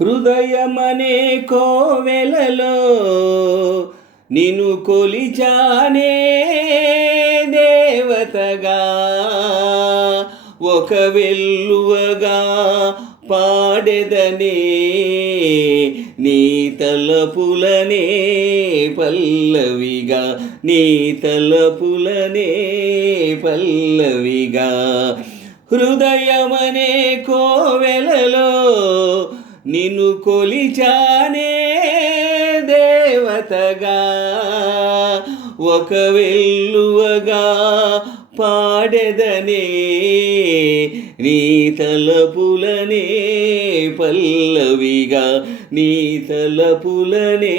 హృదయమనే కోవెలలో నిన్ను కొలిచానే దేవతగా, ఒక వెల్లువగా పాడెదనే నీ తలపులనే పల్లవిగా, నీ తలపులనే పల్లవిగా. హృదయమనే కోవెలలో నిన్ను కొలిచానే దేవతగా, ఒక వెల్లువగా పాడెదనే నీ తలపులనే పల్లవిగా, నీ తలపులనే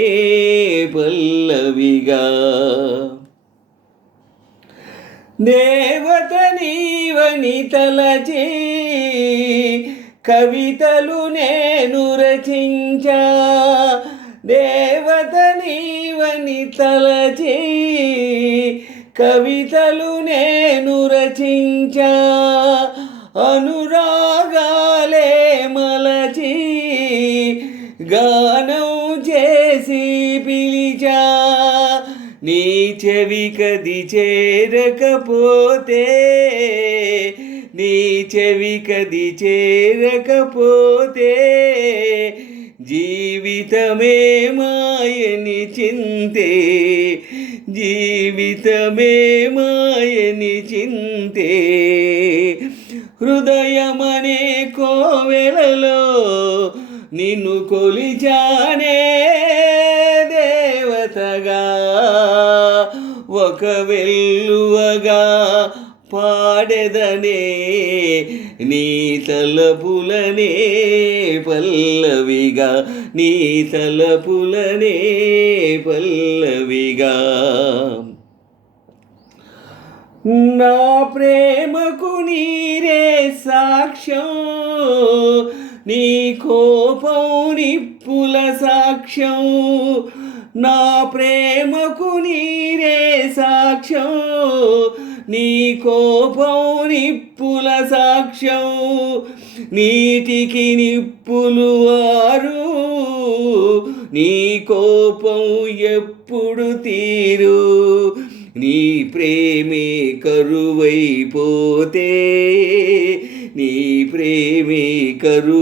పల్లవిగా. దేవత నీవని తలచి కవితలు నేను రచించా, దేవత నీవని తలచి కవితలు నేను రచించా, అనురాగాలే మలచి గానం చేసి పిలిచా, నీ చెవికది చేరకపోతే, నీ చెవికది చేరకపోతే జీవితమే మాయని చింతే, జీవితమే మాయని చింతే. హృదయమనే కోవెలలో నిన్ను కొలిచానే దేవతగా, ఒక వెల్లువగా పాడెదనే నీ తలపులనే పల్లవిగా, నీ తలపులనే పల్లవిగా. నా ప్రేమకు నీరే సాక్ష్యం, నీ కోపం నిప్పుల సాక్ష్యం, నా ప్రేమకు నీరే సాక్ష్యం, నీ కోపం నిప్పుల సాక్ష్యం. నీటికి నిప్పులు వారు, నీ కోపం ఎప్పుడు తీరు, నీ ప్రేమే కరువైపోతే, నీ ప్రేమే కరువైపోతే